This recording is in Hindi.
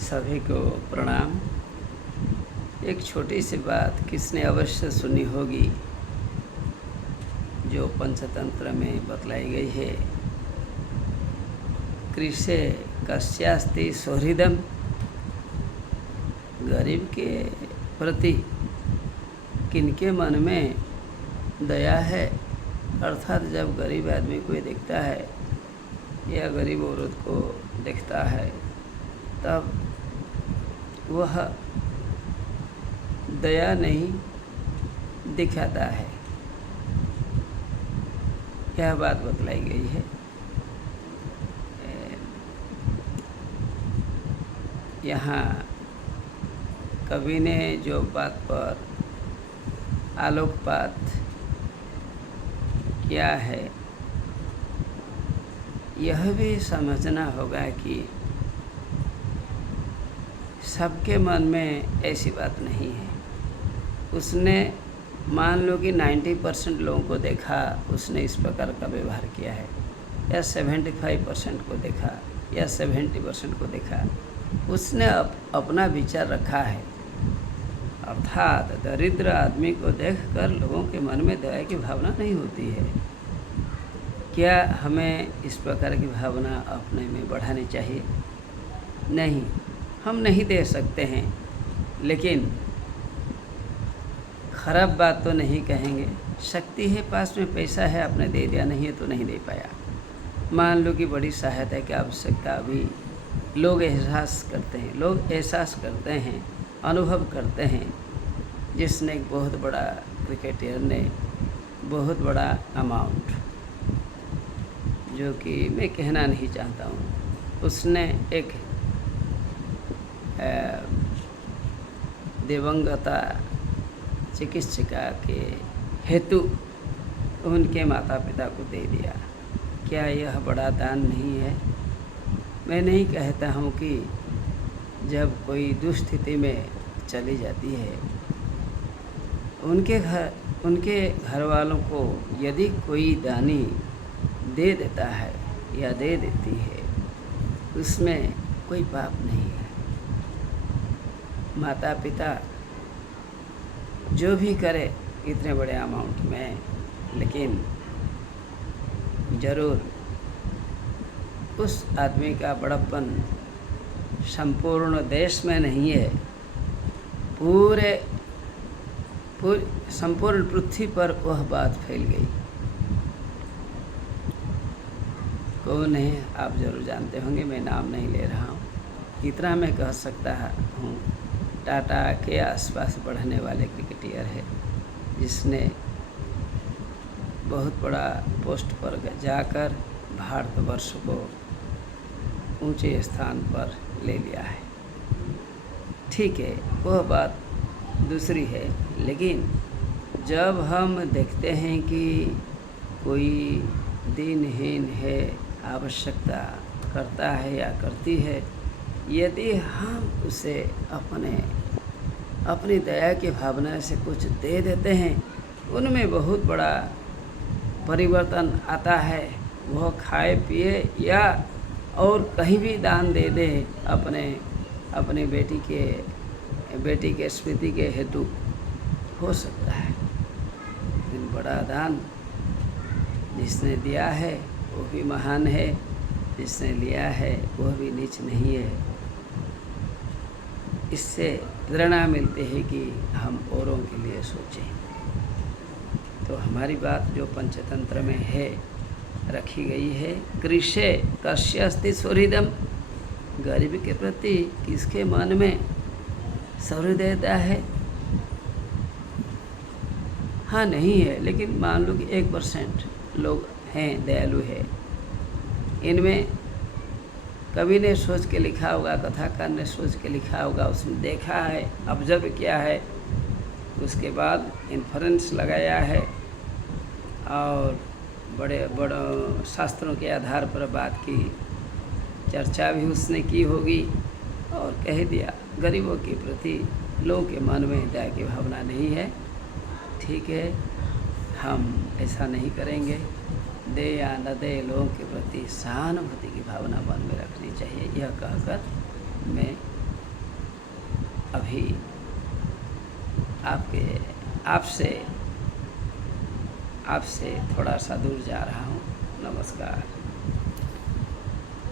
सभी को प्रणाम। एक छोटी सी बात किसने अवश्य सुनी होगी जो पंचतंत्र में बतलाई गई है। कृषे कस्यास्ति सुहृदम, गरीब के प्रति किनके मन में दया है। अर्थात जब गरीब आदमी को देखता है या गरीब औरत को देखता है तब वह दया नहीं दिखाता है। यह बात बतलाई गई है। यहाँ कवि ने जो बात पर आलोकपात किया है, यह भी समझना होगा कि सबके मन में ऐसी बात नहीं है। उसने मान लो कि 90% लोगों को देखा, उसने इस प्रकार का व्यवहार किया है, या 75% को देखा या 70% को देखा, उसने अपना विचार रखा है। अर्थात दरिद्र आदमी को देखकर लोगों के मन में दया की भावना नहीं होती है। क्या हमें इस प्रकार की भावना अपने में बढ़ानी चाहिए? नहीं, हम नहीं दे सकते हैं, लेकिन खराब बात तो नहीं कहेंगे। शक्ति है, पास में पैसा है, आपने दे दिया, नहीं है तो नहीं दे पाया। मान लो कि बड़ी सहायता की आवश्यकता अभी लोग एहसास करते हैं, अनुभव करते हैं। जिसने एक बहुत बड़ा क्रिकेटर ने बहुत बड़ा अमाउंट, जो कि मैं कहना नहीं चाहता हूँ, उसने एक दिवंगता चिकित्सिका के हेतु उनके माता पिता को दे दिया। क्या यह बड़ा दान नहीं है? मैं नहीं कहता हूँ कि जब कोई दुस्थिति में चली जाती है, उनके घर वालों को यदि कोई दानी दे देता है या दे देती है, उसमें कोई पाप नहीं है। माता पिता जो भी करे इतने बड़े अमाउंट में, लेकिन ज़रूर उस आदमी का बड़प्पन संपूर्ण देश में नहीं है, संपूर्ण पृथ्वी पर वह बात फैल गई। कौन है आप जरूर जानते होंगे, मैं नाम नहीं ले रहा हूँ। इतना मैं कह सकता हूँ, टाटा के आसपास बढ़ने वाले क्रिकेटर है, जिसने बहुत बड़ा पोस्ट पर जाकर भारतवर्ष को ऊंचे स्थान पर ले लिया है। ठीक है, वह बात दूसरी है। लेकिन जब हम देखते हैं कि कोई दीनहीन है, आवश्यकता करता है या करती है, यदि हम उसे अपनी दया की भावना से कुछ दे देते हैं, उनमें बहुत बड़ा परिवर्तन आता है। वह खाए पिए या और कहीं भी दान दे दे, अपने बेटी के स्मृति के हेतु हो सकता है। लेकिन बड़ा दान जिसने दिया है वो भी महान है, जिसने लिया है वह भी नीच नहीं है। इससे प्रेरणा मिलती है कि हम औरों के लिए सोचें। तो हमारी बात जो पंचतंत्र में है रखी गई है, कृषे कस्यास्ति सुहृदम, गरीब के प्रति किसके मन में सहृदयता है? हाँ, नहीं है, लेकिन मान लो कि 1% लोग हैं, दयालु है। इनमें कवि ने सोच के लिखा होगा, कथाकार ने सोच के लिखा होगा, उसने देखा है, ऑब्जर्व किया है, उसके बाद इन्फरेंस लगाया है और बड़े शास्त्रों के आधार पर बात की, चर्चा भी उसने की होगी और कह दिया गरीबों के प्रति लोगों के मन में दया की भावना नहीं है। ठीक है, हम ऐसा नहीं करेंगे। दे या न दे, लोगों के प्रति सहानुभूति की भावना मन में रखनी चाहिए। यह कहकर मैं अभी आपसे थोड़ा सा दूर जा रहा हूँ। नमस्कार।